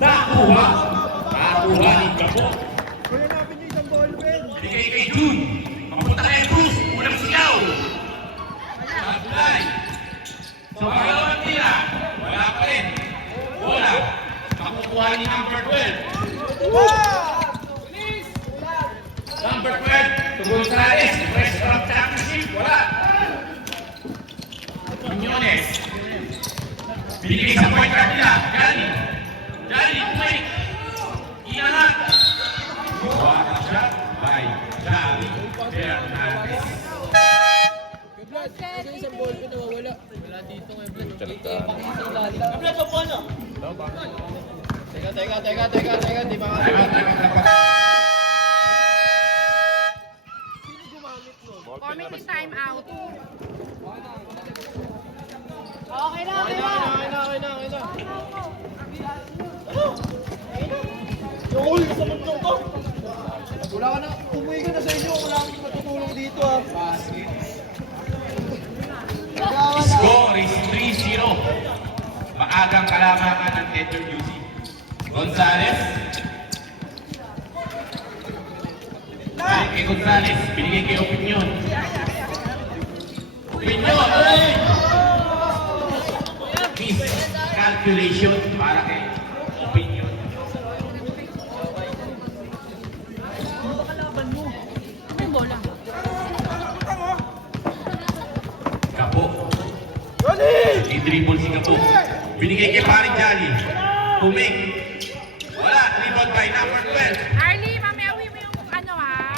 Nakuha. Nakuha ni Gabo. Bigay kay Jun. Papunta kay Bruce. Unang sigaw. Sablay. So, pangalawang tira. Wala pa rin. Bola. Nakukuha ni number 12. Number 12. Tugol Sales. Fresh from championship. Wala. Quinones. Binigay sa point guard nila. Jali. Jali, umay. Inahat. Wala siya. By Jali Fernandez. Kasi isang ball ko nawawala. Wala dito ngayon, Vlad. Pakita ang lalim. Vlad, sa buwan, no? Teka. Di ba? Committee time out. Okay na. Yung huli ka sa muntong to. Wala ka na, umuwi ka na sa inyo. Wala kang matutulong dito, ha. Score is 3-0. Maagang kalamangan ng Tether UC. Gonzales. Balik kay Gonzales. Binigay kay Opinion. Opinion! Miscalculation para kay Opinion. Yung bola. Kapo. I-dribble si Kapo. Binigay kay paring Jali. Pumik. Wala. Rebound by number 12. Arlie, mamiawi mo yung ano ha.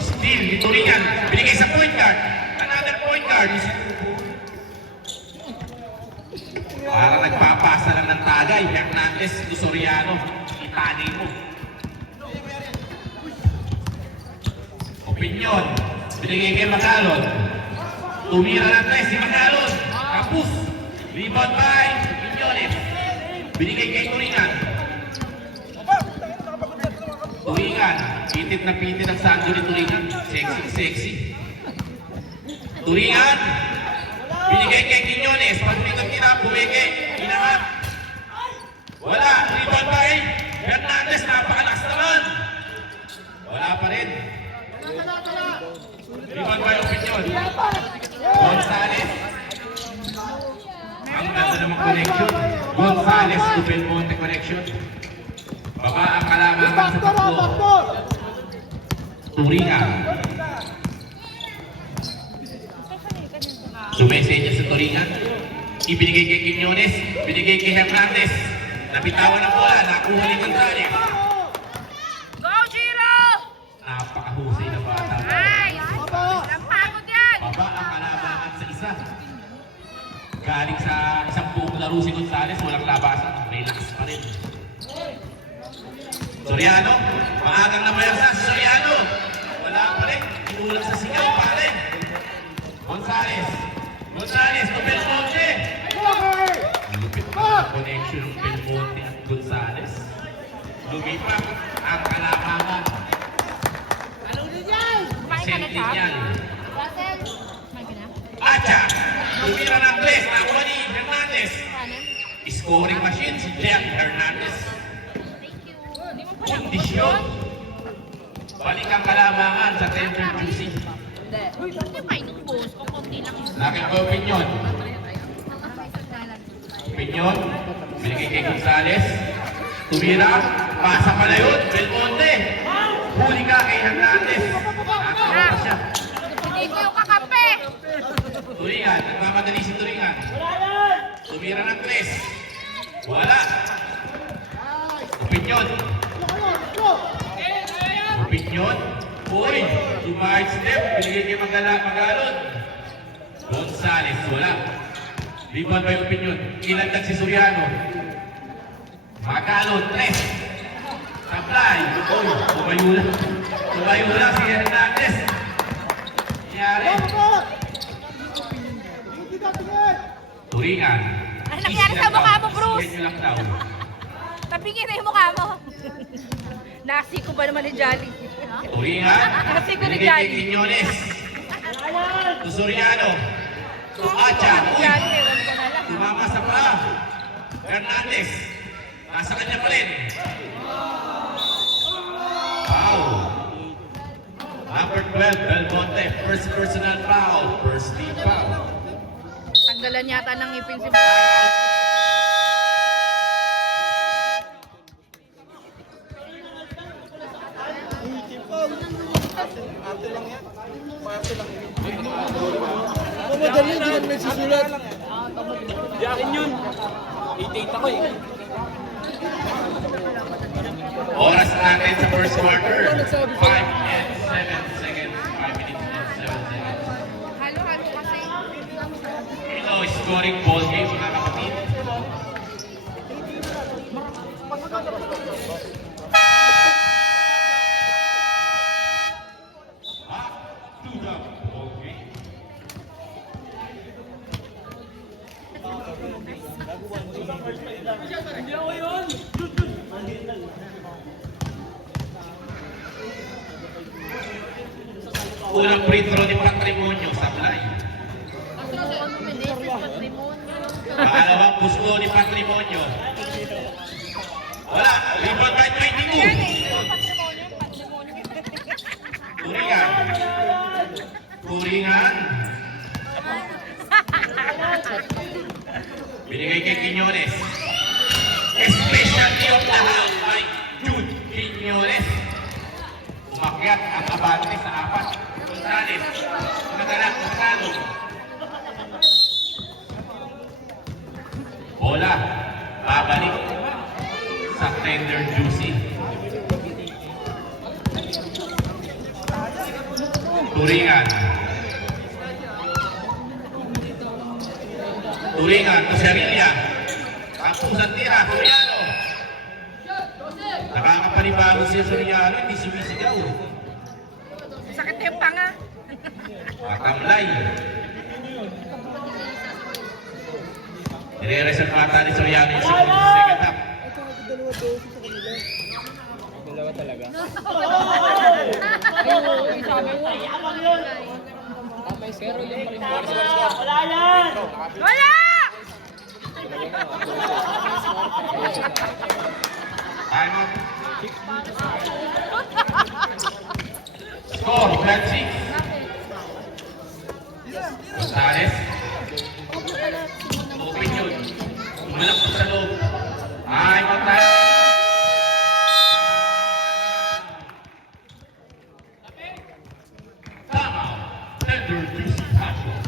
Steal, Lituringan. Binigay sa point guard. Another point guard. Para nagpapasa lang ng tagay. Hernandez, Soriano. Itanay mo. Opinion. Binigay kay Magalon. Tumira ng 3 si Magalon. Kapus. Rebound by Opiniones. Binigay kay Turingan. Turingan. Pitit na pitit ang sando ni Turingan. Sexy. Turingan. Binigay kay Quinones. Pagpitang kinapuwege. Inahat. Wala. Rebound by Hernandez. Napakalakas naman. Wala pa rin. Rebound by Opinion. Gonzales. Ang ganda namang connection. Gonzales to Belmonte connection. Baba ang kalamangan sa tatlo. Turingan. Sumesenya sa Turingan. Ibinigay kay Quinones. Binigay kay Hernandez. Nabitawan ang bola. Nakuha ni Gonzales. Go, Giro! Napakahusay na bata. Nice! Ang pagod yan! Baba ang kalamangan sa isa. Galing sa isang buong laro si Gonzales, walang labasan. Relax pa rin. Soriano, maagang namayasa si Soriano. Wala pa rin. Iulang sa sigaw pa rin. Gonzales, to Belmonte. Lupit pa ang connection ng Belmonte at Gonzales. Lumipat ang kalamangan. Kumain ka na, Chop? Sentinel. Kumain ka na? Acha! Tumira ng 3. Nakuha ni Hernandez. Kanin? Scoring machine si Jack Hernandez. Thank you. Hindi mo pala. Kondisyon. Balik ang kalamangan sa Tether UC. Hindi. Hindi pa inubos. Kukunti lang yun. Nakit ko Opinion. Opinion. Binigay kay Gonzales. Tumira. Pasa pala yun. Belmonte. Huli ka kay Hernandez. Nakawa pa siya. Hindi ko yung kakampi. Turingan. Nagmamadali si Turingan. Tumira ng 3. Wala. Opinion. Opinion. Uy. Dumahit step. Binigay kay Magalon. Gonzales. Wala. Rebound by Opinion. Ilandag si Soriano. Magalon. 3. Supply. Uy. Tumayo lang si Hernandez. Nangyari. Turingan. Ano nangyari sa mukha mo, Bruce? Sige lang daw. Tabingin na yung mukha mo. Nasi ko ba naman ni Jolly? Turingan. Kasi ko ni Binigay kay Jolly. Quinones. To Soriano. Achan. Yan, ewan ko na lang. Tumama sa paa. Hernandez. Nasa kanya pa rin. Foul. Number 12, Belmonte. First personal foul. First team foul. Tanggalan yata ng ngipin si Madali, hindi naman nagsusulat. Di akin yun. 88 ako eh. Oras natin sa first quarter. 5 and 7 seconds. 5 minutes and 7 seconds. Halo-halo kasi. Ito, scoring ball game, mga kapatid. Back to the ball game. Hindi ako yun. Unang free throw ni Patrimonio sa fly. Pangalawang pusko ni Patrimonio. Wala, rebound by 22. Yan eh. Patrimonyo, patrimonyo. Turingan. Turingan. Binigay kay Quiñones. Especially of the house by Jude Quiñones. Umakyat ang abante sa apat. Gonzales. Nagana, Gonzalo. Bola. Babalik sa tender juicy. Turingan. Turingan, Tusarilla. Tampusan tira, Soriano. Nakakapanibago si Soriano, hindi sumisigaw. Sakit na yung panga. Matamlay. Nire-reserve ata ni Soriano yung second half. Dalawa talaga. Pero yung Wala! Time out. Score, flat 6. Gonzales. Open yun. Malapot sa loob. Time out tayo. Tama. Tender juicy tackle.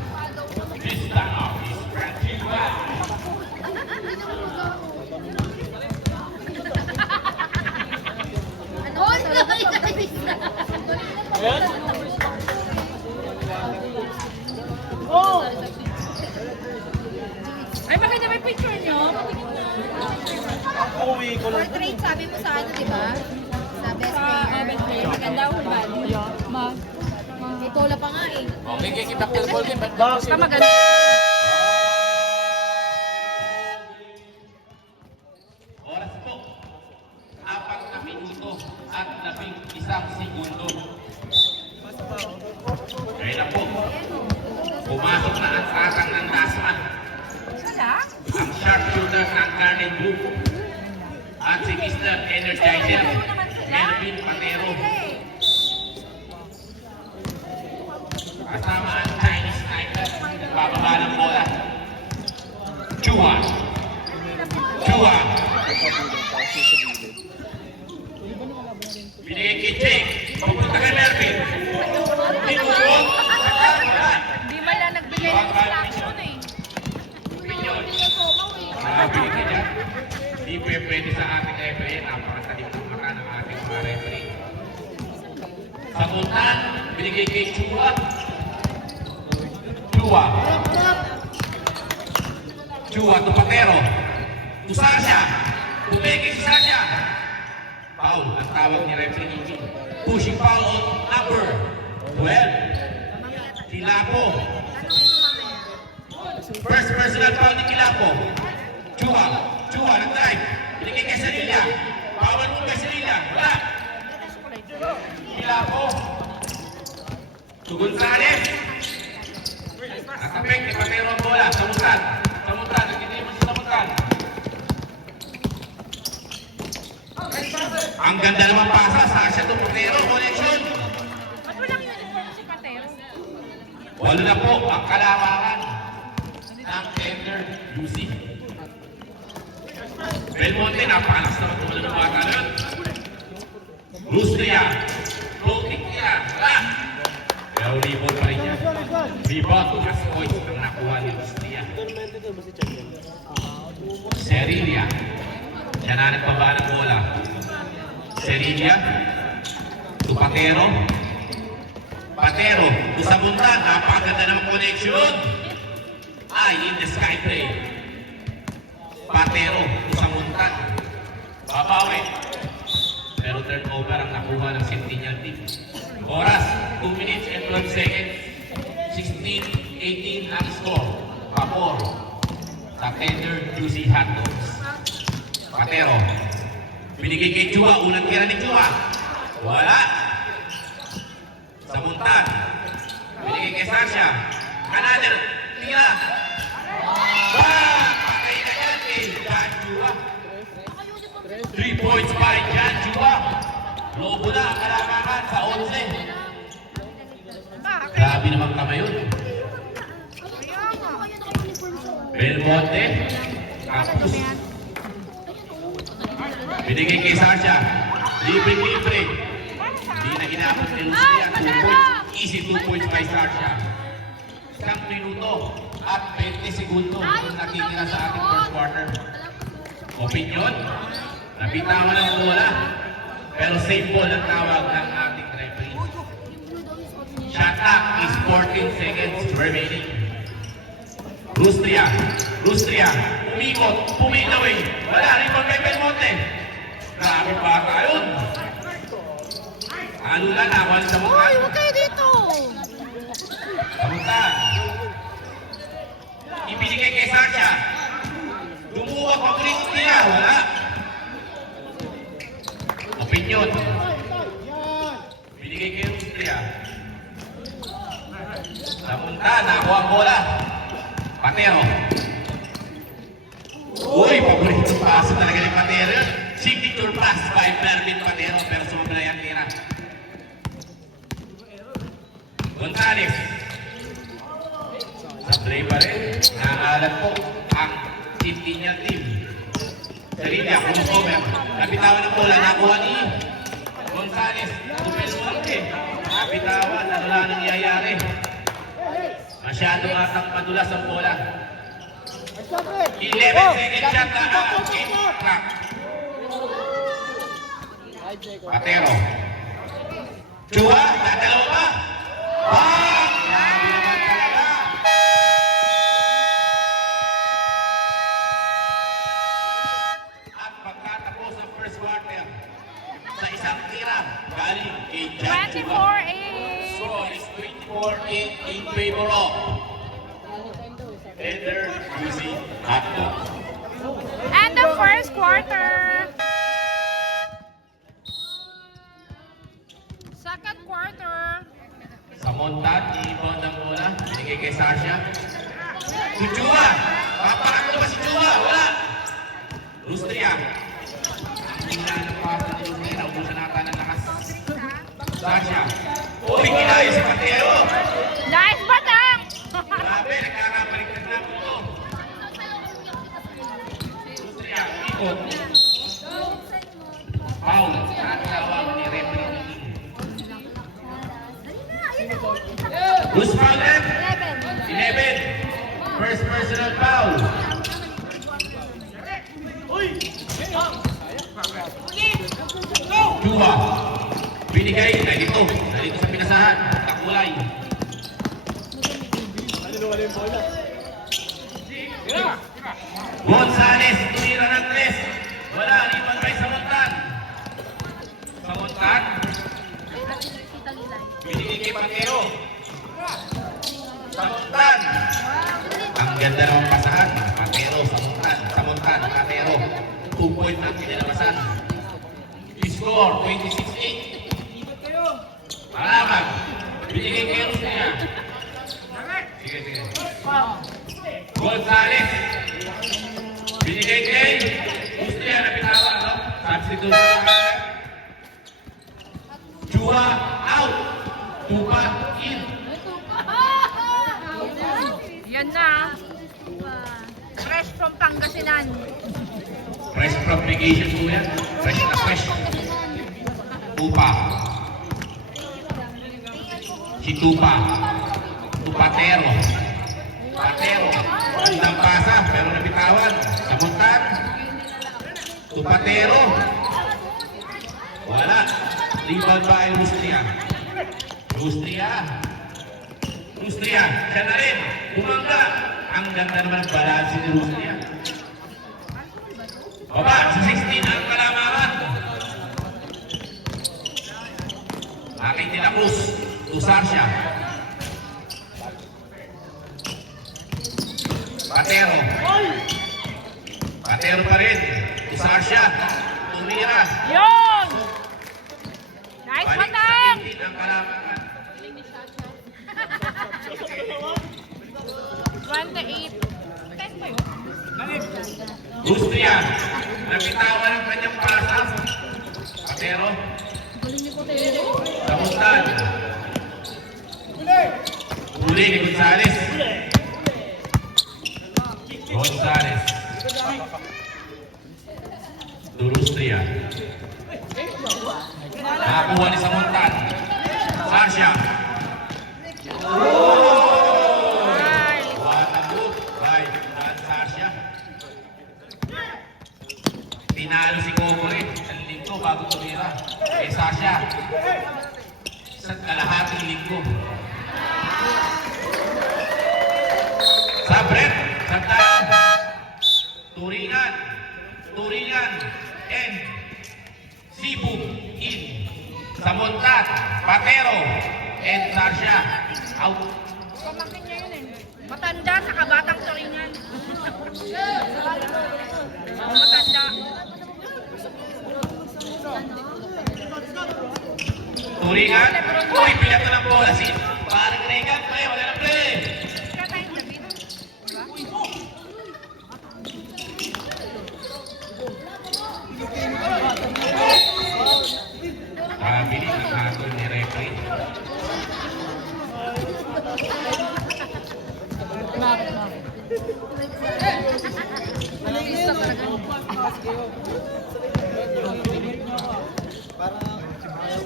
This time is stretching back. Ay, maganda may picture nyo. Portrait, sabi mo sa ano, di ba? Sa best player. Maganda ako ba? May tola pa nga eh. Okay, kita ko ball game. Basta maganda. Oras po, 4 na minuto at 11 segundo. Kaya na po, pumasok na ang tatang ng Dasman, Sala? ang sharpshooter ng Garden Group, at si Mr. Energizer, Melvin Patero. Kasama ang Chinese sniper, nagbababa ng bola. Chua. Chua. Binigay kay Jake. Pupunta kay Melvin. Tinutulog. Hindi man lang nagbigay ng instruction eh. Opinion. Binigay niya. Hindi pwede sa ating referee. Napakatalim ng mata ng ating mga referee. Sagutan. Binigay kay Chua. Chua. Chua to Patero. To Sasha. Tumigil si Sasha. Foul. Ang tawag ni referee Iki. Pushing foul on number 12. Kilapo. First personal foul ni Kilapo. Chua. Chua. Nag-drive. Binigay kay Sarilla. Foul mo kay Sarilla. Wala. Kilapo. To Gonzales. Nakapek, ipatero ang bola. Samutan. Samutan. Nagtitipon sa samutan. Ang ganda naman pasa. Sasha to Potero. Connection. Ba't walang uniform si Patero? Wala na po ang kalamangan ng Tender Lucy. Belmonte, napakalas na ito ng bata na yun. Lustria. Floating niya. Wala. Pero rebound pa rin niya. Rebound. As points ang nakuha ni Lustria. Serilia. Siya na nagbaba ng bola. Serilia. To Patero. Patero. To Sabuntan. Napakaganda ng connection. Ay, in the sky play. Patero. To Sabuntan. Babawi. Pero turnover ang nakuha ng Centennial team. Oras, 2 minutes and 12 seconds. 16-18 ang score. Pabor sa Tender Juicy Hotdogs. Patero. Binigay kay Chua. Unang tira ni Chua. Wala. Sabuntan. Binigay kay Sasha. Another tira. Patay na yan kay Jan Chua. 3 points pa rin Jan Chua. Lobo na ang kalamangan sa 11. Grabe naman kamay yun. Belmonte. Tapos. Binigay kay Sasha. Libre-libre. Hindi na ginamit ni Lucia. 2 points. Easy 2 points by Sasha. Isang minuto at 20 segundo ang nakikita sa ating first quarter. Opinion? Nabitawan ang bola. Pero safe ball ang tawag ng ating referee. Shot clock is 14 seconds remaining. Lustria. Lustria. Umikot. Pumilawin. Wala. Rebound kay Belmonte. Grabe bata yun. Ano na nakuha sa mukha? Hoy, huwag kayo dito! Samutan. Ibinigay kay Sasha. Lumuwag ang ulit nila. Wala. Opinion. Binigay kay Lustria. Samutan. Nakuha ang bola. Patero. Uy, paborito paso talaga ni Patero. Signature pass by Mervin Patero. Pero sumabla yan tira. Gonzales. Sa play pa rin. Naalat po ang Centennial team. Sarili ako ng cover. Nabitawan ng bola. Nakuha ni Gonzales. Belmonte. Nabitawan. Ano lang nangyayari? Masyadong atang madulas ang bola. 11 second shot na ang clock. Patero. Chua, dadalaw pa. Bang! Grabe naman talaga. At pagkatapos ang first quarter, sa isang tira, galing kay Jan Chua. 24-8. Score is 24-8 in favor of Tender Juicy Hotdogs. And the first quarter. Second quarter. Sa Montan, i-inbound ang bola. Binigay kay Sasha. Si Chua! Paparakot ba si Chua? Wala! Lustria. Tingnan ang pasa ni Lustria. Naubusan nata ng lakas. Sasha. Uy, kinaya si Patero! Nice batang! Grabe, nagkakabaliktad na po ito. Lustria, ikot. Foul. Tatawag ni referee. Who's foul left? 11. First personal foul. Chua. Binigay. Nalito sa pinasahan. Takulay. Gonzales. Tumira ng 3. Wala. Lipat kay Samontan. Samontan. Binigay kay Patero. Samontan. Ang ganda ng pasahan. Patero, Samontan. Samontan, Patero. 2 point ang kinalabasan. Score, 26-8. Malaman. Binigay kay Lustria. Sige. Gonzales. Binigay kay Austria na binawa, no? Substitute. Chua out. Tupa in. Yan na. Fresh from Pangasinan. Fresh from vacation po yan. Fresh na fresh. Tupa. Si Tupa. Tupatero. Tupatero. Ang pasa, pero nabitawan. Samuntan. Tupatero. Wala. Rebound ba ay Austria? Austria. Austria. Siya na rin. Umangga. Ang ganda naman ng balansi ni Austria. Baba, sa 16 ang kalamaran. Aking tinapos. Usar siya. Patero. Patero pa rin. Usar siya. Tumira. Yun! Nice Balik sa batang! 18 ang kalamaran. 28. Austria. Nabitawan ang kanyang pasa. Patero. Samuntan. Huli ni Gonzales. Gonzales. Austria. Nakakuha ni Samuntan. Sasha. Watagot. Right. Sasha. Tinalo si Coco rin. Isang linggo bago tumira. Eh Sasha. Sa kalahating linggo. Sa Brett. Sa Tan. Turingan. Turingan. And Cebu in. Samuntan. Patero. And Sasha. Out. Pamakin niya yun eh. Matanda sa kabatang turingan. Matanda. Turingan. Uy, pilat na ng bola si parang Regan. Ay, wala na play. Bilis ang hatol ni referee.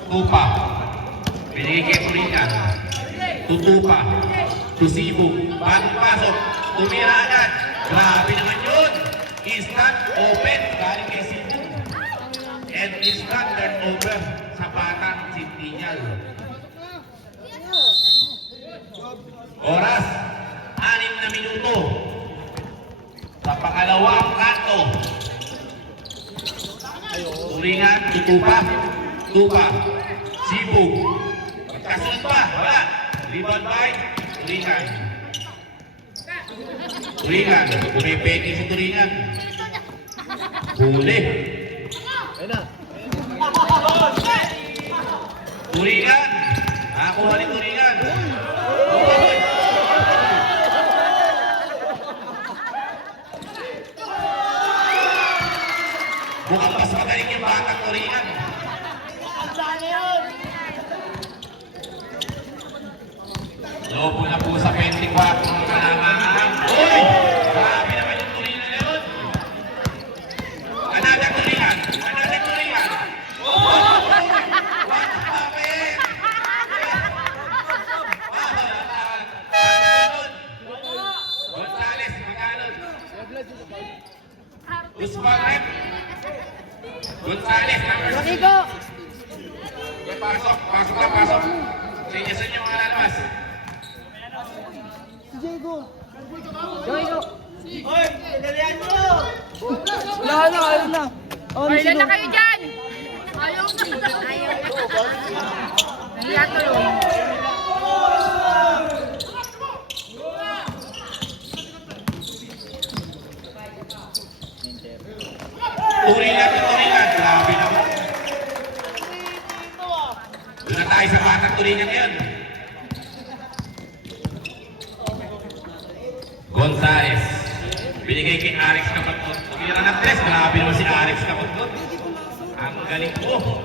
Tupa. Binigay kay Turingan. Tutupa. Tusibo. Bagong pasok. Tumira agad. Grabe naman yun. Instant open. Galing kay Cebu. And instant turnover sa batang Sintinyal. Oras. 6 na minuto. Sa pangalawang kanto. Turingan, tutupa. Tupa. Cebu. Kasunod pa. Wala. Rebound by Turingan. Turingan. Pumipeki si Turingan. Huli. Turingan. Nakakuha ni Turingan. Uy. Mukhang mas magaling yung batang Turingan. Lobo na po sa 24 ang kalamangan. Uy! Grabe naman yung Turingan na yun. Another Turingan. Another Turingan. Oh! What happened? Gonzales, Magalon. Usman Rep. Gonzales, Rico! pasok, pasok na, pasok. Sinyasan niyo mga lalabas. Si Diego! Diego! Hoy! Dalihan mo! Wala na, ayun na. Ayun na kayo dyan! Ayaw na. Ayaw na. Nahiya tuloy. Turingan, Turingan. Grabe naman. Doon na tayo sa batang Turingan ngayon. Gonzales. Binigay kay Alex Kapatot. Tumira ng 3. Grabe naman si Alex Kapatot. Ang galing po.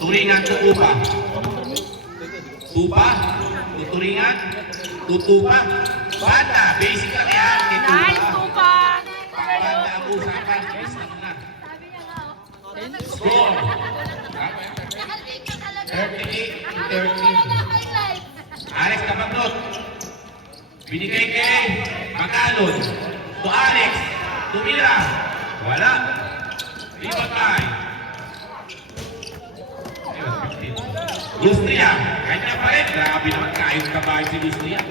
Turingan, tutupa. Tupa. Tuturingan. Tutupa. Bata. Basic lang yan. Nice, Tupa. Bata ang usapan. Yes, na. Score. 38-13. Alex Kapatot. Binigay kay Magalon. To Alex. Tumira. Wala. Lipat tayo. Lustria. Kanya pa rin. Grabe naman. Kayong kabahay si Lustria.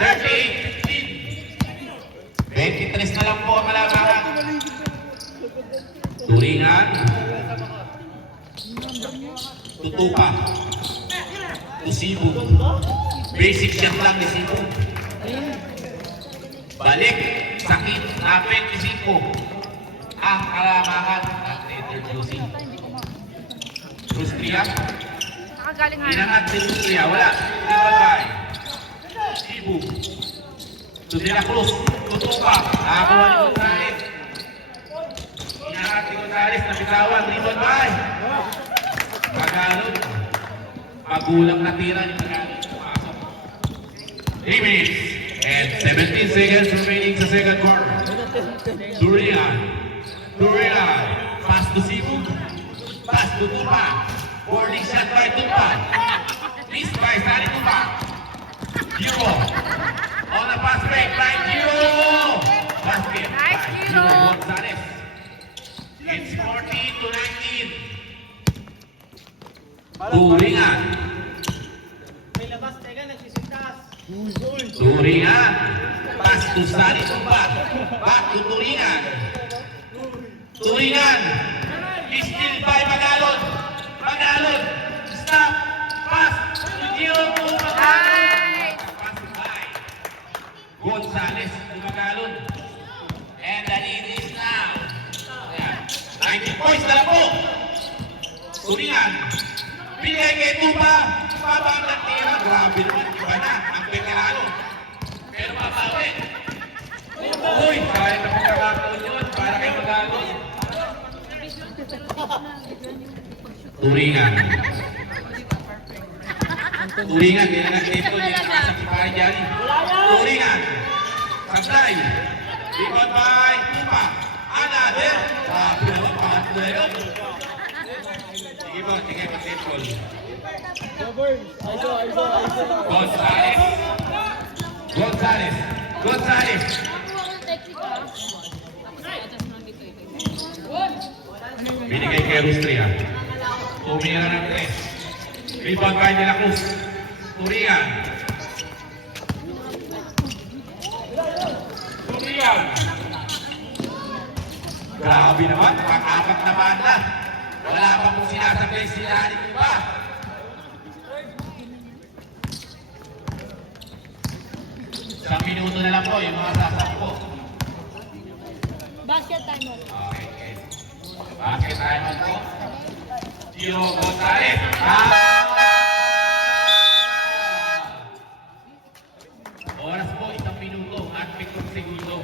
38-15. 23 na lang po ang malabahan. Turingan. Tutupa. Tusibo. Basic shot lang ni Sibo. Balik. Sakit. Napit ni Sibo. Ang kalamahan at introducing. Lustria. Nakagaling nga. Inangat si Lustria. Wala. Ibabay. Sibo. Tudela Cruz. Tutupa. Nakakuha ni Gonzales. Inangat si Gonzales. Nabitawan. Ibabay. Tagalog. Magulang na tira ni Tagalog. 3 minutes and 17 seconds remaining sa second quarter. Durian. Pass to Sibu. Pass to Tupa. Warning shot by Tupa. Miss by Sari Tupa. Giro. On the pass break by Giro. Basket. Nice, by Giro. Gonzales. It's 14-19. Turingan. Turingan. Pass to Sari Tupa. Back to Turingan. Turingan. Still by Magalon. Stop. Pass. Giro to Magalon. Nice. Pass by Gonzales to Magalon. And the lead is now. Yeah. 90 points na lang po. Turingan. Binigay kay Tupa. Babang ng tira. Grabe naman. Iba na. Ang veterano. Pero mabawi. Uy, kaya na pagkakataon yun. Para kay Magalon. Turingan. Turingan. Binigay kay Tupa. Nakasap si Pari Jari. Turingan. Santay. Rebound by Tupa. Another. Grabe naman. Pangatlo na yun. Sige po. Basketball. Gonzales. Binigay kay Lustria. Tumira ng 3. Rebound by De La Cruz. Turingan. Grabe naman. Pang-apat na banda. Wala pa pong sinasabay sila ni Tupa. Isang minuto na lang po yung mga sasakpo. Basket time mo. Okay. Basket time po. Giro Gonzales. Oras po, 1 minuto at 7 segundo.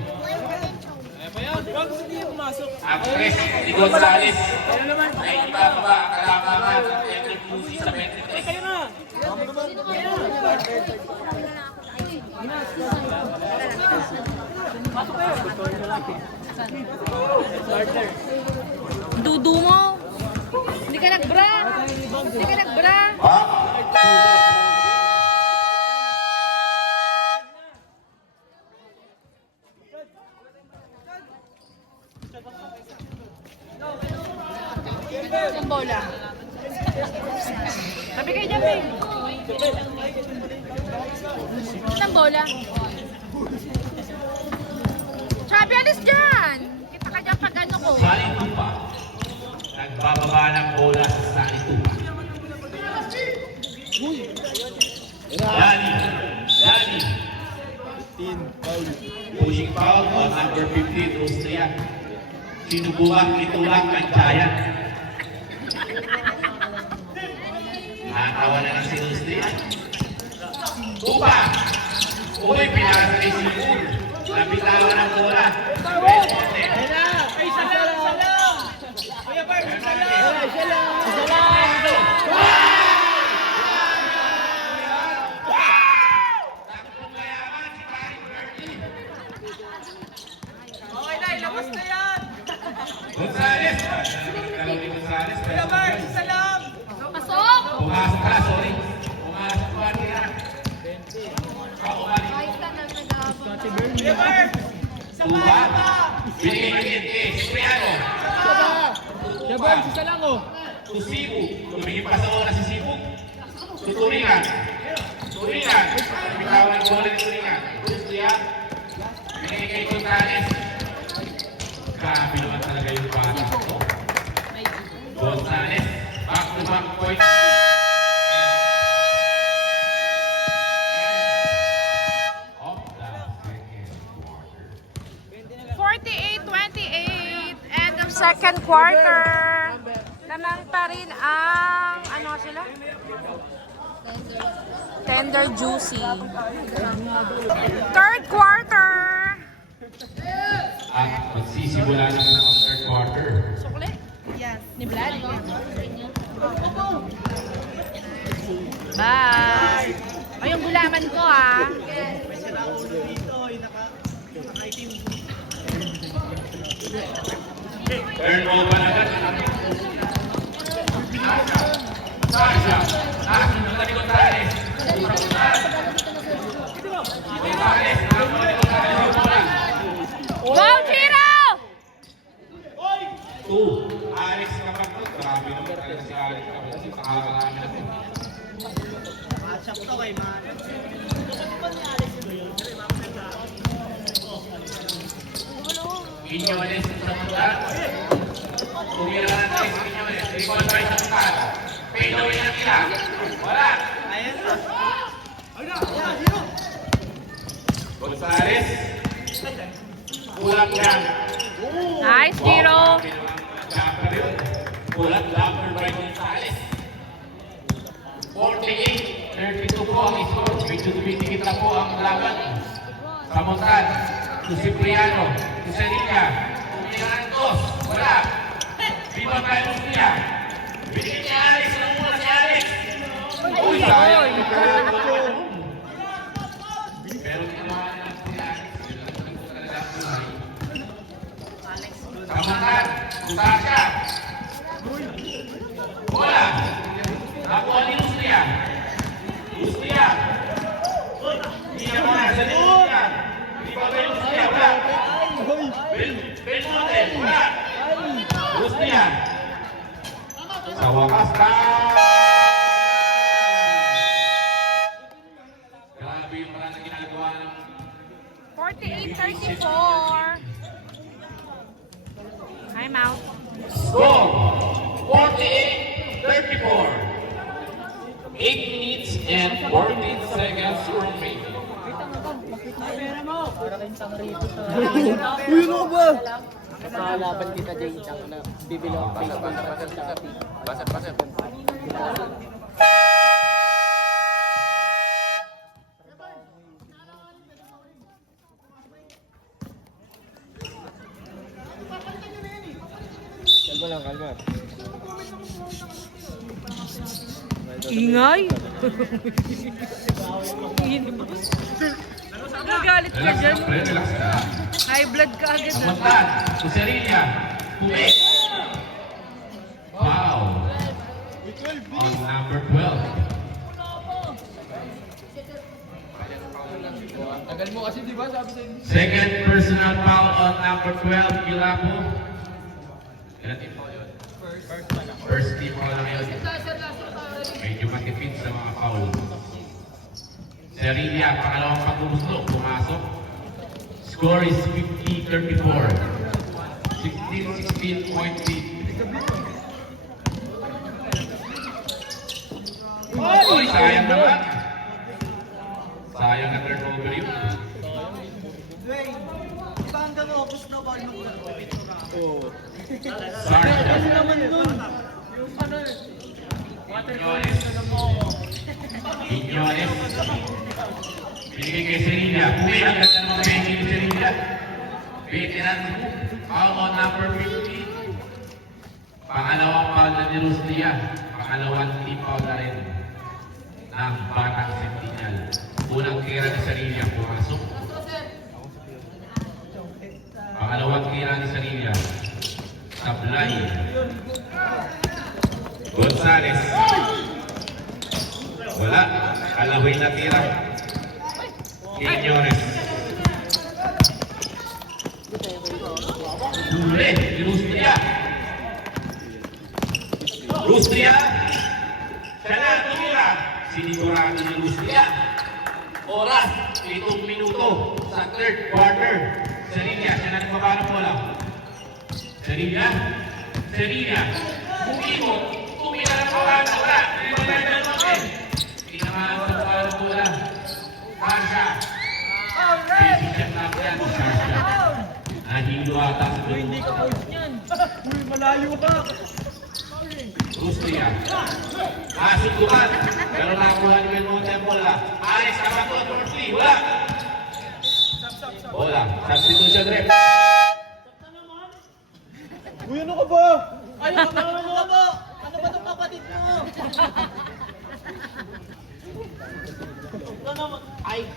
Ang press ni Gonzales ay ibababa ang kalamangan at Edwin Pusi sa 23. Dudu mo. Hindi ka nagbra. Isang bola. Sabi kayo dyan, babe. Isang bola. Sabi, alis dyan. Kita ka dyan pag ano ko. Sali Tupa. Nagbababa ng bola sa Sali Tupa. Dani. Pushing foul on number 15, Austria. Sinubukan itulak ng Giant. Nakakawa na ng si Austria. Tuba. Uy, pinasa ni Sipul. Napitawan ng bola. Belmonte. Ay, salam! Kuya Bart, salam! Takbong mayaman si Paring Bertie. Okay na, ilabas na yan! Gonzales. Nagkakaroon ni Gonzales. Kuya Bart, salam! Pasok! Pumasok ka, sorry. Pumasok ka nila. Paumali. Kahit ka nang nagabot. Kuya Bart! Tuba. Binigay kay Cipriano. Tuba. isa lang oh! To Cebu. Tumingin pa sa oras si Cebu. Tuturingan. Turingan. Bitawan ng bola ni Turingan. Gusto yan. Binigay kay Gonzales. Grabe naman talaga yung bata. Gonzales. Back to back point. Off the second quarter. 48-28. End of second quarter. Naman pa rin ang, ano sila? Tender juicy. Third quarter. At magsisimula na po ang third quarter. Sukli? Yes. Ni Vlad? Bye. Ay, yung gulaman ko ah. Turnover agad. Sasha. Asin ng tabi Gonzales. Gonzales. Gonzales. Yung bola. Go, Chiro! 2. Alex Capacol. Grabe naman talaga si Alex Capacol. Kasi pangalan namin natin. Quiñones sa punta. Tumira na tayo sa Quiñones. Recall by sa punta. Pinoy na tira. Wala. Gonzales. Kulang yan. Nice, Chiro. Kulang number by Gonzales. 48-32 po ang score. Medyo tumitikit na po ang laban. Samontan. To Cipriano. To Serilla. Tumira ng dos. Wala. Viva Carlos niya. Binigyan niya Alex. Ano muna si Alex? Uy, sayang. Pero ginawa niya si Alex. Samontan. To Sasha. Bola. Nakuha ni Lustria. Lustria. Hindi na muna sa Lustria. Hindi pa ba Lustria? Wala. Belmonte. Wala. Lustria. Sa wakas na. Grabe yung parang na ginagawa ng 48-34. Time out. score. 48-34. 8 minutes and 14 seconds remaining. Uy, ano ba? Nakalaban kita Jay Chang na bibili ako baseball para sa Shopee. Basat. Kalma lang, kalma. Ingay. Nagalit ka Relax dyan. lang, pre. Relax ka. High blood ka agad. Samontan. To Serilla. Pumik. Wow. On number 12. Tagal mo kasi di ba sabi sa inyo? Second personal foul on number 12, Gilapo. Ilan team foul yun? First team foul lang yun. Medyo matipid sa mga foul. Serilla, pangalawang pagbubusto, pumasok. Score is 50-34. 16-16 point lead. Uy, sayang naman. Sayang na turnover yun. Sargent. Quiñones. Binigay kay Serilla. Uwi, ang ganda naman pengi ni Serilla. Veteran move. Foul on number 50. Pangalawang foul na ni Rustia. Pangalawang team foul na rin ng Batang Sentinel. Unang tira ni Serilla, pumasok. Pangalawang tira ni Serilla. Sablay. Gonzales. Wala. Alaway na tira. Inyores. Dule. Rustia. Rustia. Siya na tumira. Sinigurado ni Rustia. Oras. 7 minuto sa third quarter. Serilla. Siya na nagbaba ng bola. Serilla. Serilla. Bumimot. Tumira ng bola. Wala. Tumira ng bola. Tinamaan sa bola ng bola. Sarsha. Basic check na po yan. Sarsha. Nahilo ata sa bola. Hindi ka out niyan. Uy, malayo ka. Rustia. Nasutukan. Pero nakuha ni Belmonte ang bola. Alex Cabato, number 3. Wala. Bola. Substitution rep. Uy, ano ka ba? Ayaw ka ba? Ano ba? Ano ba itong kapatid mo? Ano naman? Ay.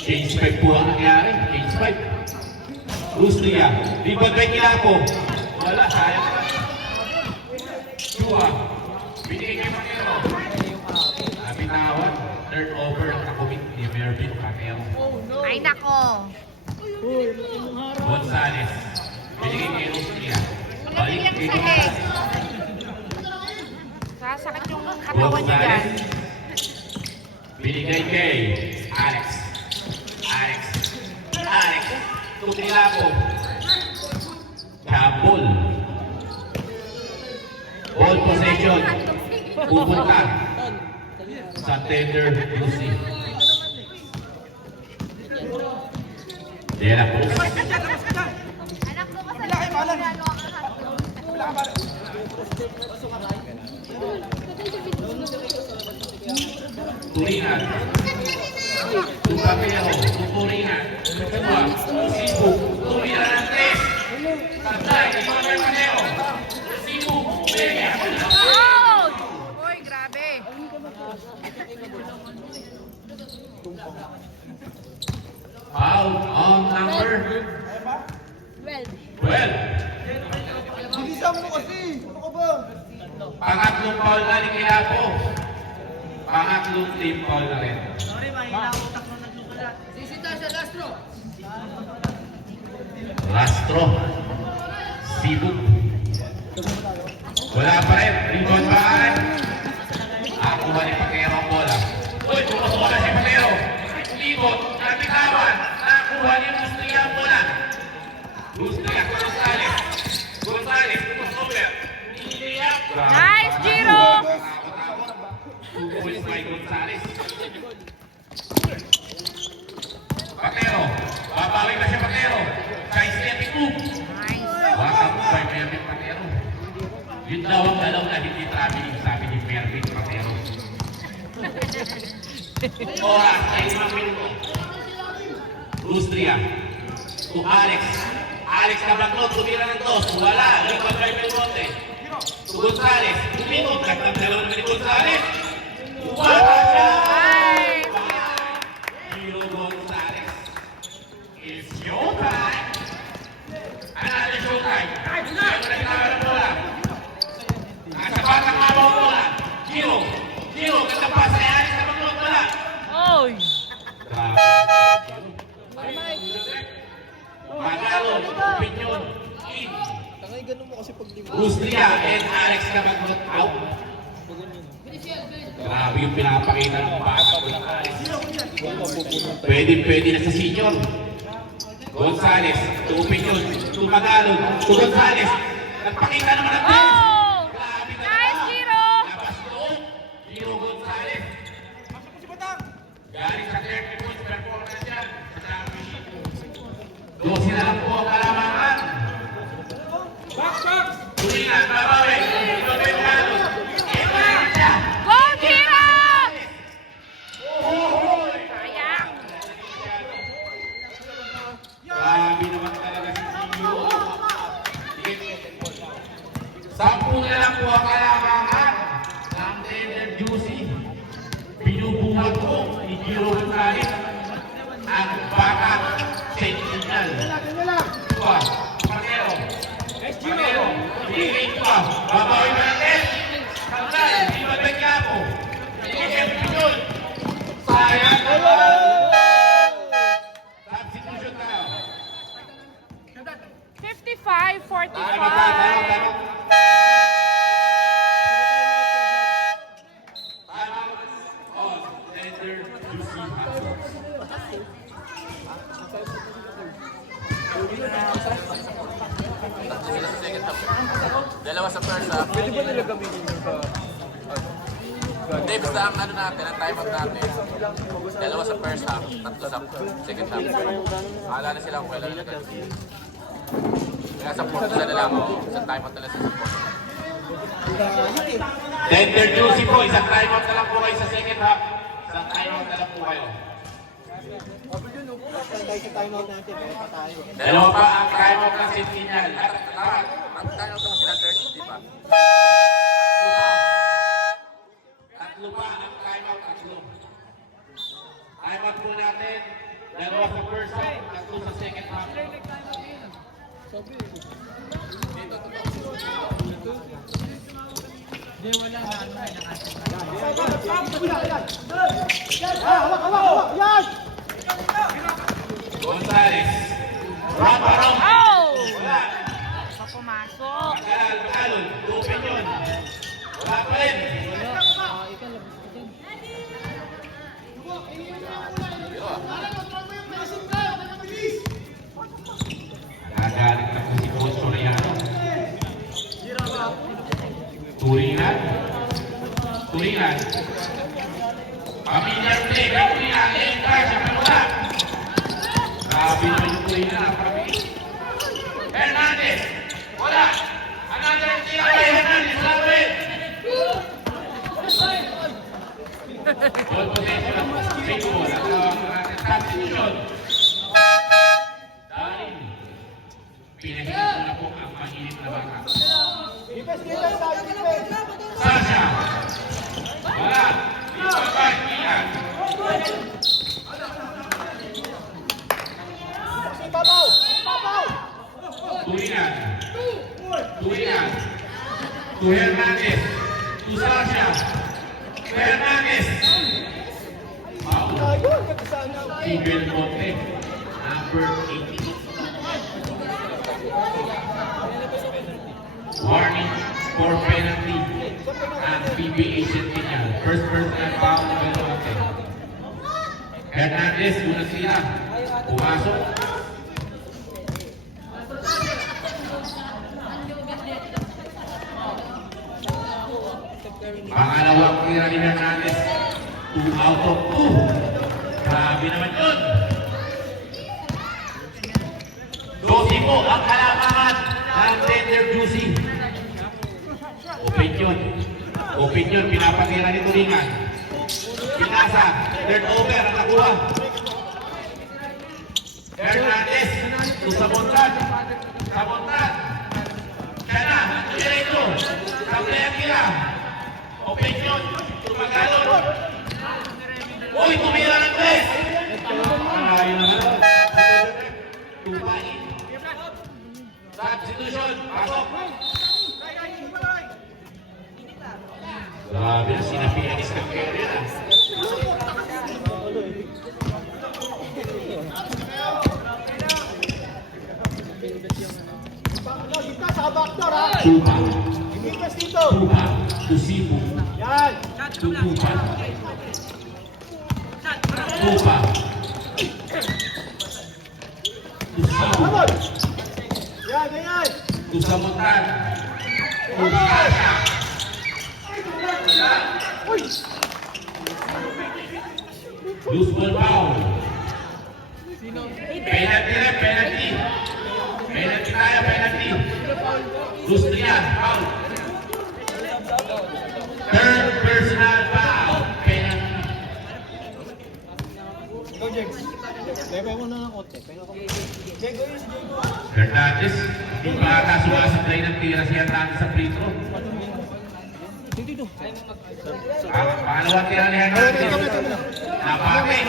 Change 5 po ang nangyari. Change 5. Rustia. Rebound by Quilapo. Wala. Sayang. Chua. Binigay kay Paquero. Nabitawan. Third over. Nakakumit ni Mervin Paquero. Ay, nako. Gonzales. Binigay kay Rustia. Balik Magandang kay sakit. Gonzales. Sasakit yung katawan niyo dyan. Binigay kay Alex. Alex. Alex. Tumilapo. Kabul. Ball possession. Pupunta sa tender Lucy. Dela po. Anak ko kasi ano ang Turingan. Tupapero. Turingan. Tuwa. Sibu. Tumira ng 3. Sabay. Tumapay Paquero. Sibu. Benya. out! Uy, grabe. Foul on number 12. Bilisan mo kasi. Ano ka ba? Pangatlong foul na ni Quilapo. Pangatlong team foul na rin. Lastro. Sibu. Wala pa rin. Rebound baan. Akuha ni Paquero ang bola. Uy, pumasok na si Paquero. Libot. Nabitawan. Nakuha ni Rustia ang bola. Rustia. Gonzales. Gonzales. Pumasover. Niliyak. Nice, Giro! 2 points by Gonzales. Paquero. Babawi na si Paquero. Kay stepping move. Nice. Baka po kay Mervin Paquero. Yun daw ang dalaw na hindi traveling, sabi ni Mervin Paquero. Oras ay 5 minuto. Rustia. To Alex. Alex Cabato, tumira ng 2. Wala. Rebound by Belmonte. To Gonzales. 2 minutes. Nagtagdalaw naman ni Gonzales. Wala siya. Nice. Giro Gonzales. It's showtime. Another showtime. Meron na ginawa ng bola. Nasa batang abaw ang bola. Giro. Giro. Ganda pa sa Alex Cabato. Wala. Oy. Magalo, opinion, in. Tangay, ganun mo kasi pag di mo. Rustia and Alex Cabatot out. Grabe yung pinapakita ng bata ko ng Alex. Pwede na sa senior. Gonzales, to opinion, to Magalo, to Gonzales. Nagpakita naman ang best. Oh! Grabe na Nice, naman. Giro! Labas loob, Giro Gonzales. Galing sa 30 points performance yan. Grabe. 12 na lang po ang kalamangan. Tulingan, babawi. Ito tayo Pinigate pa. Babawi ba natin? Kanlay, di ba Benyamo? Pinigate. Sayang. Substitution tayo. 55, 45. Tayo. Dalawa sa first half. Pwede ba nila gamitin yung sa... Hindi, basta ang ano natin, ang time out natin. Dalawa sa first half, tatlo sa second half. Mahala na sila kung kailan nila gamitin. Kaya sa fourth na lang ako, sa time out na lang sa support. Tender Juicy po, isang time out na lang po kayo sa second half. Isang time out na lang po kayo. Dahil sa timeout natin, tayo. Dalawa pa ang time out ng Sentinel. Mag-time out naman sila 30, di ba? Tatlo pa ang time out, tatlo. Time out po natin. Dalawa sa first half, tatlo sa second half. Yan! Gonzales. Raparong. Oh! Wala. Pa pumasok. Tagalog. Open yun. Wala pa rin. Nagalit na po si Coach Soriano. Turingan. Turingan. Familiar play. May Turingan. Entra. Siyempre wala. Grabe naman yung Turingan. Napakabilis. Hernandez. Wala. Another tira kay Hernandez. Wala pa rin. Ball possession of Basebalл. Substitution. Dahil pinahilig ko na po ang mainit na baka. Defense defense tayo, defense! Sasha. Wala. Ipapag iyan. Ibabaw! Ibabaw! Turingan. Turingan. To Hernandez. To Sasha. To Hernandez. Foul. Ayun, katisana. To Belmonte. Number 80. Warning for penalty and PBA Sentinel. First personal foul ng Belmonte. Hernandez, una sila. Pumasok. Pangalawang tira ni Hernandez. 2 out of 2. Grabe naman yun. Juicy po ang kalamangan ng Tender Juicy. Open yun. Open yun. Pinapatira ni Turingan. Pinasa. Third over ang nakuha. Hernandez. Sa Montan. Sa Montan. Siya na. Diretso. Sa Playa. Open yun. Tumagalon. Uy, tumira ng press. Ayun naman. Tupain. Substitution. Pasok. Grabe na sinapianis ng carrier. Kita sa backdoor, ha? Tupa. Defense dito! Tupa. Tusipo. Yan! Tutupa. Tupa. Tusipo. Vamos! Yan, ganyan! Tusamutan. Tuskasa. Uy! Loose ball foul. Penalty rin, penalty. Penalty tayo, penalty. Loose na yan, foul. Third personal foul. Penalty. Go, Jegs. Lepe mo na ng kote. Jego yun si Jego. Hernandez, di ba ata sumasablay ng tira si Hernandez sa free throw? Pangalawang tira ni Hernandez. Napakay.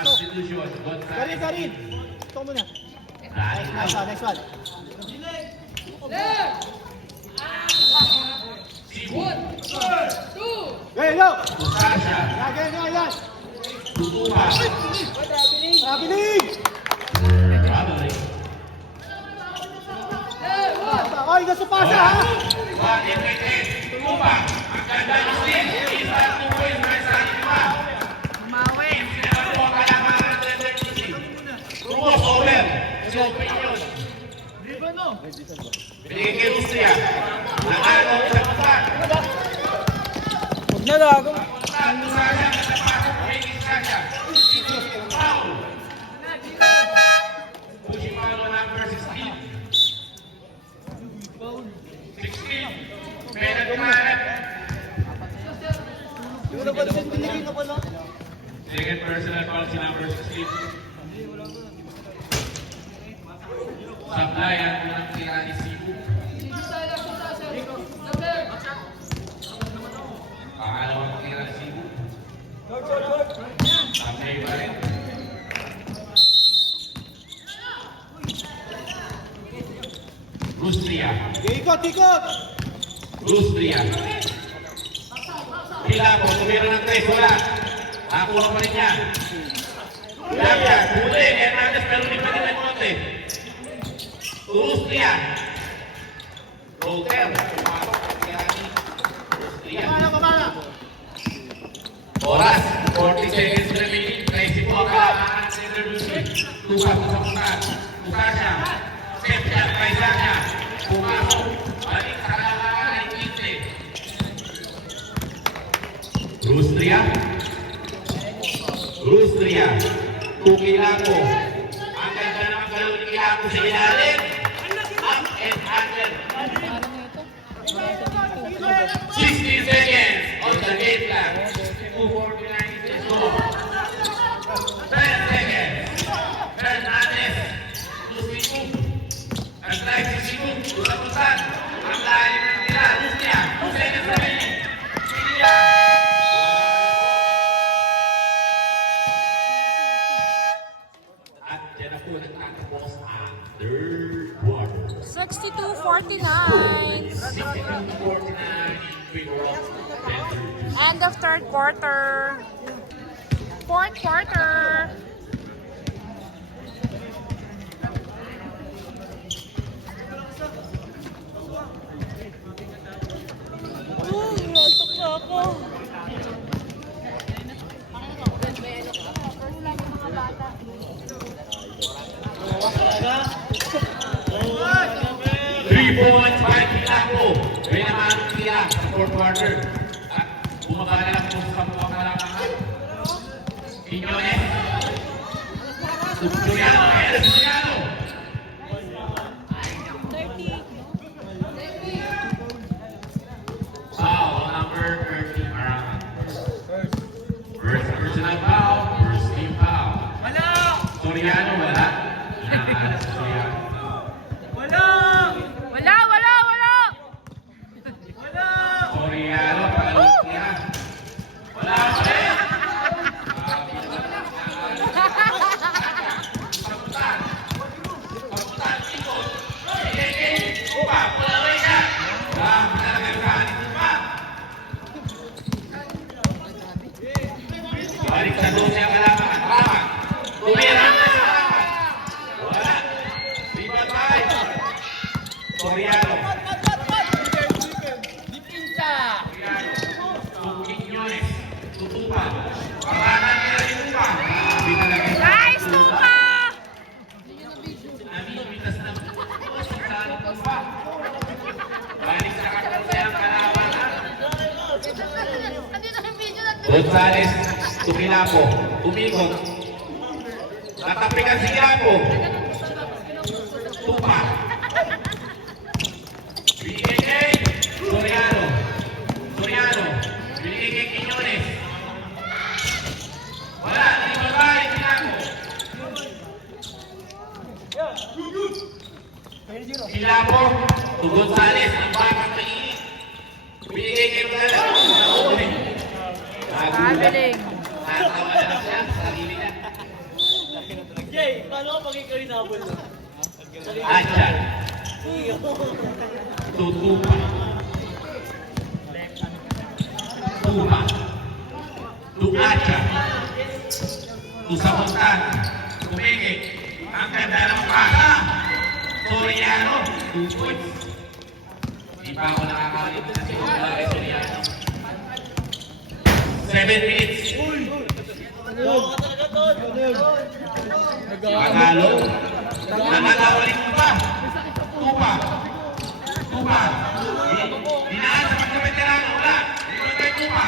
Substitution. Karin, Karin! Ito mo na. Dali na. Next one, next one. Hey, go! Sasha. Yan. Tutupa. Traveling! Traveling. Ay, nasa pasa, ha? One in eight. Tutupa. Ang ganda ng steam. Isa, 2 points. Isa, 5. Mawi. Sinabato ang kalaman ng Trender Music. Rumos over. Si Opinion. Binigay kay Lustria. Nangalo sa pasak. Huwag na lago. Sasha sa pasok. Breaking Sasha. Foul. Pushing foul on number 16. 16. Pena Dumaret. Yung napansin, binigay na pala. Second personal foul si number 16. Sablay ang unang tira ni Sibu. Pangalawang tira ni Sibu. Sablay pa rin. Lustria. Ikot, ikot! Lustria. Pilapo, tumira ng 3, wala. Nakakuha pa rin niya. Pilapo, huli. Hernandez, pero hindi pa rin may konti. Lustria. Roger. Pumasok. Lustria. Oras, 40 seconds remaining. Naisip mo ang kalamangan sa Interlucid. Tupas sa puntaan. Tukas siya. Step siya, kaisa niya. Pumasok. Balik sa kalamangan ay 15. Lustria. Lustria. Tukilako. Ang ganda ng galaw ni Kilako sa ilalim. Up and under. 60 seconds on the game clock. 2:49 is over. 10 seconds. Hernandez. Lusiku. Ang drive si Siku. Lusag-lusag. Ang lalim ng tira. Lustria. 2 seconds remaining. Silia. At dyan na po nagtatapos ang third quarter. 62-49. 60-49 in favor of Trender Music. End of third quarter. Fourth quarter. Three points by Kilako. May naman ang tira sa fourth quarter. At bumaba na lang po sa kapuang kalamangan. Quiñones. Suriano. Eres Suriano. Foul on number 13, Arahan. First personal foul, first team foul. Suriano, wala. Wala si Suriano. Wala, wala, wala. Soriano, pangalawang tira. Wala pa rin. Kaputan. Kaputan, ikot. Upa, pulaway ka. Pinalagagahan ni Upa. Balik sa doon niya kalaman. Raman. Tumira na sa Raman. Wala. Rebound by Soriano. Quiñones, tutupa. Pangalan nila rin Tupa. Grabe talaga. Nice, Tupa. Namimitas na po si Sano Tupa. Balik sa kapuntayang kalawanan. Gonzales, Tukilapo, umikot. Natapikan si Kilapo. Tupa. Binigay kay Soriano. Soriano. Binigay kay Quiñones. Wala. Di ba ba? Kilapo. Kilapo. To Gonzales. Ang bakang mainit. Binigay kay Gonzales. Traveling. Natawa na lang siya sa sarili niya. Jay, paano ka pag ikaw inabol mo? Acha. Tutupa. Tupa. Tuacha. Tusamuntan. Tumigil. Ang ganda ng paka. Soriano. Tukod. Di pa ako nakakalit na si Soriano. 7 minutes. Magalo. Nangalawalik mo pa. Tupa. Tupa. Dinaan sa pagkabeterano. Wala. Dito tayo tupa.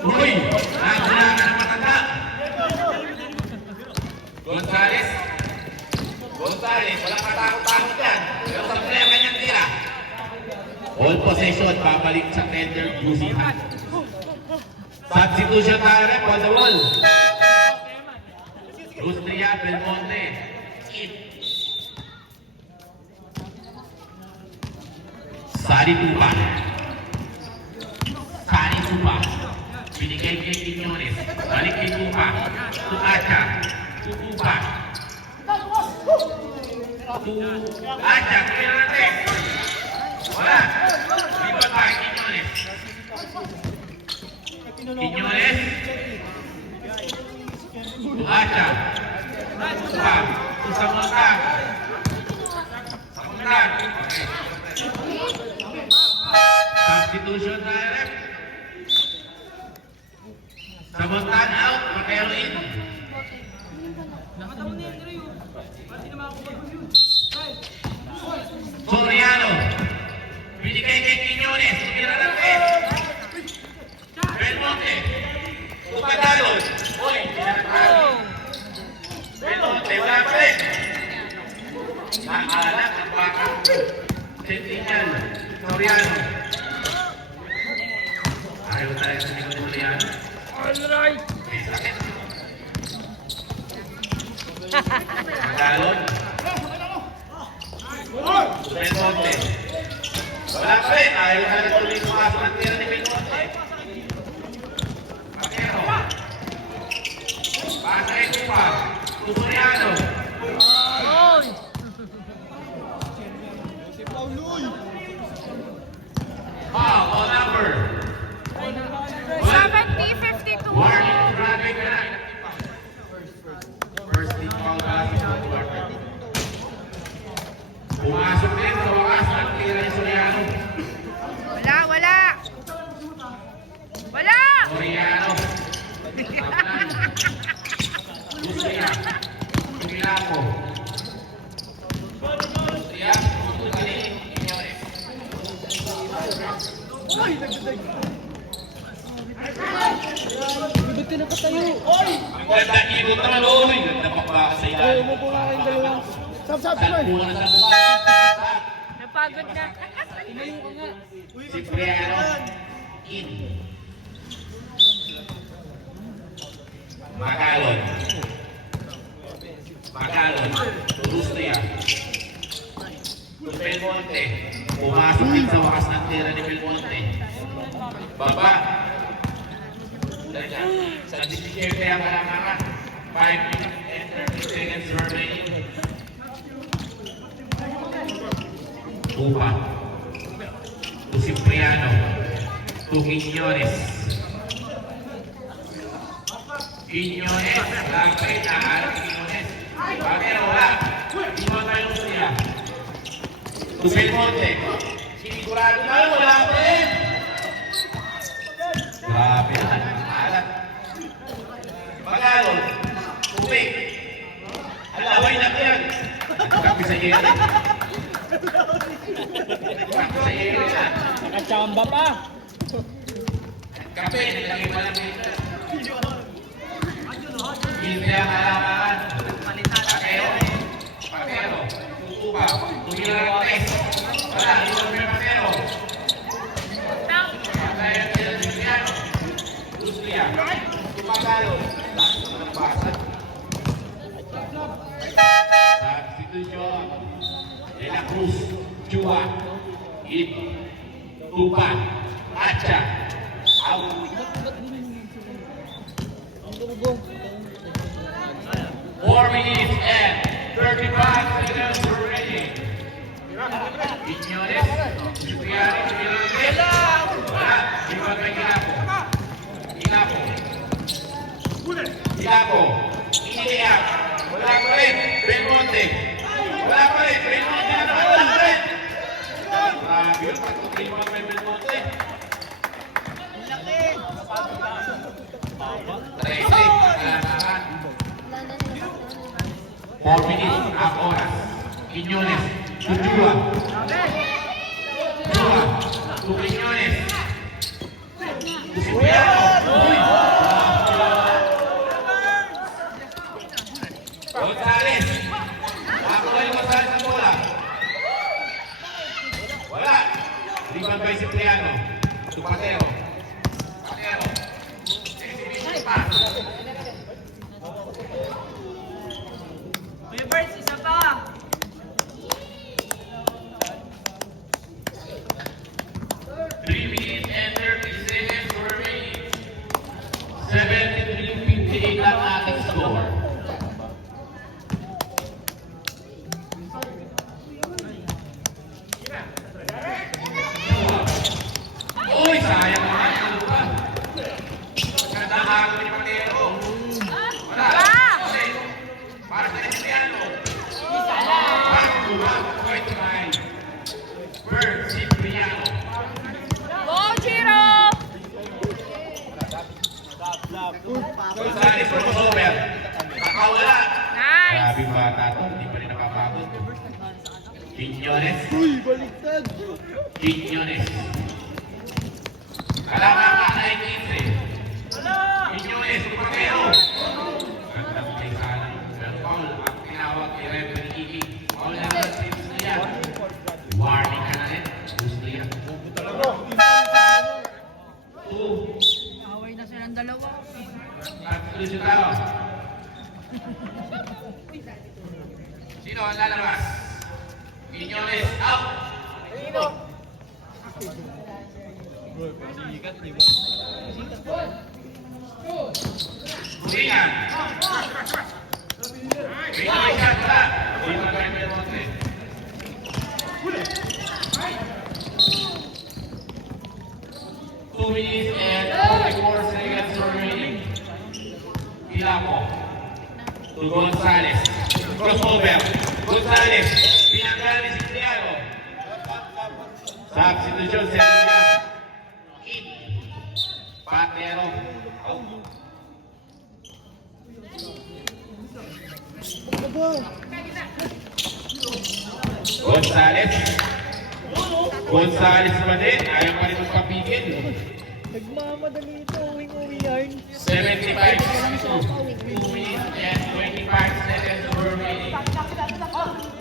Uy. Nagulangan ng matanda. Gonzales. Gonzales. Walang katakot-takot yan. Pero sa play ang kanyang tira. All possession. Babalik sa tender. Using hand. Substitution tayo rep on the wall. Rustria, Belmonte, Kid. Sari Tupa. Sari Tupa. Binigay kay Quiñones. Balik kay Tupa. Tuacha. Tupa. Tuacha. Kuya natin. Wala. Lipat pa kay Quiñones. Quiñones. Tuacha. Tupa. Tusamuntan. Samuntan. Substitution tayo rep. Samuntan out. Makero in. Soriano. Binigay kay Quiñones. Tumira lang eh. Belmonte. Tupadalo. Uy, pinakalo. Belmonte, wala pa rin. Naalat ang baka. Sentinel. Soriano. Ayaw tayo sa likod ng Soriano. May sakit. Tagalog. Belmonte. Wala pa rin. Ayaw tayo tuloy pumasok ng tira ni Belmonte. Makero. Pasa ito pa. Soriano. On number. 70-52. Warning, grabe ka na. First team foul basketball quarter. Pumasok din sa wakas ang tira ni Soriano. Wala, wala. Wala! Soriano. Lustria. Tumilapo. Lustria. Tumilapo. Quiñones. Ba't ka nakatayo? Ang ganda ikot naman. Uy, ganda pa ba sa ilalim. Umupo nga kayong dalawa. Sab-sab ka man. Salpunan sa mukha. Napagod na. Tumayo ka nga. Cipriano. In. Magalon. Magalon. Lustria. Belmonte. Pumasok din sa wakas ng tira ni Belmonte. Baba. Sa 17 ang kalangaran. 5 minutes and 30 seconds remaining. Tupa. To Cipriano. To Quiñones. Quiñones. Lagay na harap Quiñones. Bakero wala. Iwan tayo siya. To Belmonte. Sinigurado na wala pa rin. Grabe na. Alat. Magalon. Tubig. Alaway na yan. Kapi sa yeri. Kapi sa yeri na. Nakachamba pa. Kape, nilagay pa lang dito. Hindi ang alamaan. Pakero. Pakero. Tutupa. Tumira ng tres. Wala, ito may pakero. Pagkaya sila ng Cristiano. Lustria. Tumagalo. Basa. Substitution. De la Cruz. Chua. Ip. Tupa. Acha. Out. Ang dugong. 4 minutes and 35 seconds remaining. Quiñones, Cipriano, wala, iwan kay Ilapo. Ilapo, iniiyak, wala pa rin, Belmonte, wala pa rin, Belmonte, wala pa rin. Grabe yun, pag-utriwan kay Belmonte. Tracy, kalasahan. 4 minutes ang oras. Quiñones, Chua. To Quiñones. Cipriano. Gonzales. Nakakuha yung Gonzales ng bola. Wala. Rebound by Cipriano. To Patero. Exhibition pass. Kuya Birds, isa pa. Three minutes and 30 seconds remaining. 73-58 ang ating score. Uy, sayang naman. Ano ba? Ganda ako ni Mateo. Wala. Para sa Cristiano. Point to nine. Bird, Cipriano. Go, Chiro! Gonzales, crossover. Nakawala. Nice! Grabe bata to, hindi pa rin napapagod. Quiñones. Uy, baliktad. Quiñones. Kalaman ka na 15. Quiñones, Mateo. Ganda mo kay Sana. Pero Paul, ang tinawag kay Reverend Kiki. Paul na lang sa niya. Warning ka na rin. Gusto niya. 2. Away na silang dalawa. Tatlo siya tao. Sino ang lalabas? Quiñones, out! Kulingan. Quiñones siya, wala. Lima kayo may monte. Two minutes and 44 seconds remaining. Ilapo. To Gonzales. Crossover. Gonzales. Pinanggal ni Cipriano. Substitution sa Liga. In. Patero. Out. Gonzales. Gonzales pa din. Ayaw pa rin magpapigil. Nagmamadali ito, uwing-uwi yarn. 75 seconds. 2 minutes and 25 seconds remaining.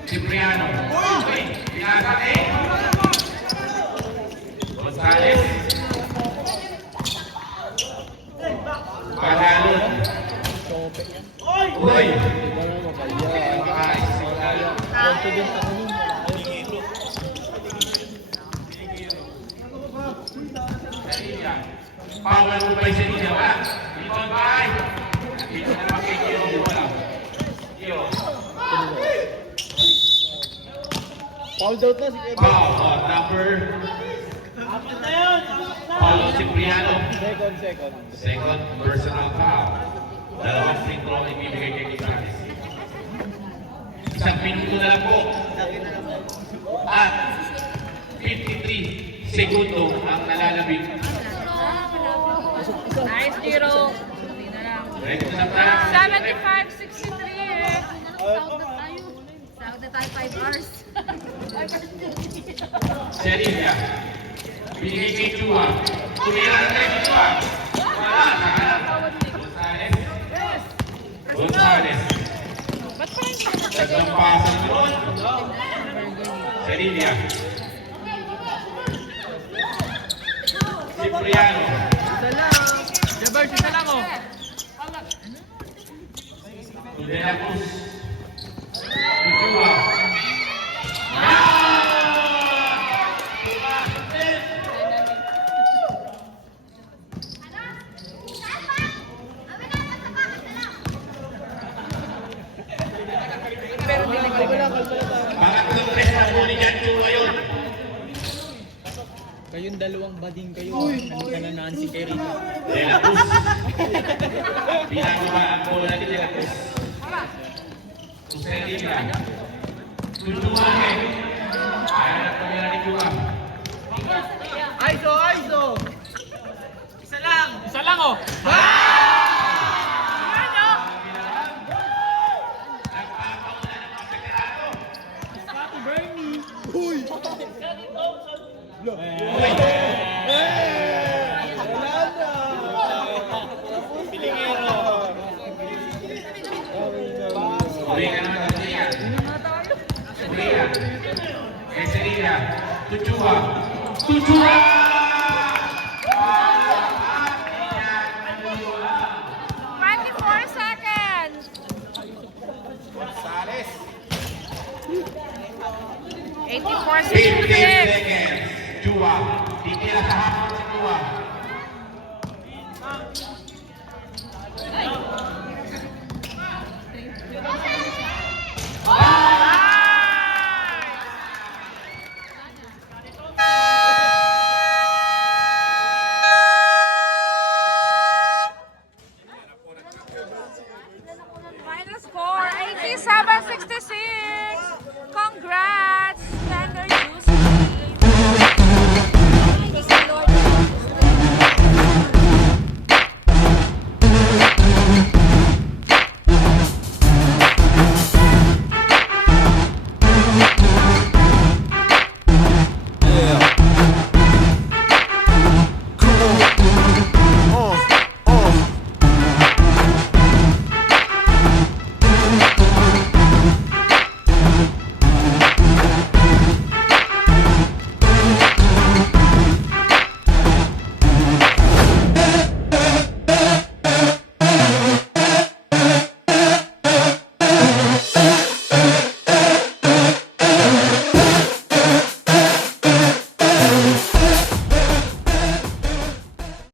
Cipriano. Uy! Pinasok eh! Gonzales. Palalon. Uy! Confident ako nun. Power mo ba yung Sevilla? Wala. Dito ba? Dito na makikiro. Wala. Kiro. Fouled out na si Kevin. Foul. Number. Paulo Cipriano. Second. Second personal foul. Dalawang free throw ang ibibigay kay Gonzales. Isang minuto na lang po. At 53 segundo ang nalalabing. Nice, Chiro. Ready to start? 75-63 eh. Sahod na tayo 5 hours. Sevilla. Binigay kay Chua. Tumira na kay Chua. Wala. Nakalang. Gonzales. Ba't pa rin siya? Tagang pasang doon. Sevilla. Cipriano. Isa lang. Jabers, isa lang oh. De la Cruz. Chua. Pero Kayong dalawang bading kayo. Ano ka na Nancy kay Rito? De La Cruz. Pinagawa ang bola ni De La Cruz. Jose Libra. Tutumahe. Ayaw na pamila ni Juan. Aizo, Aizo! Isa lang oh! Nagpapauna ng mga veterano. Uy! Wala na! Uri ka naman ang Ria. Ria. Eserina. Tuchua. Tuchua! 24 seconds. 15 84 seconds. seconds. Chua. Titira sa half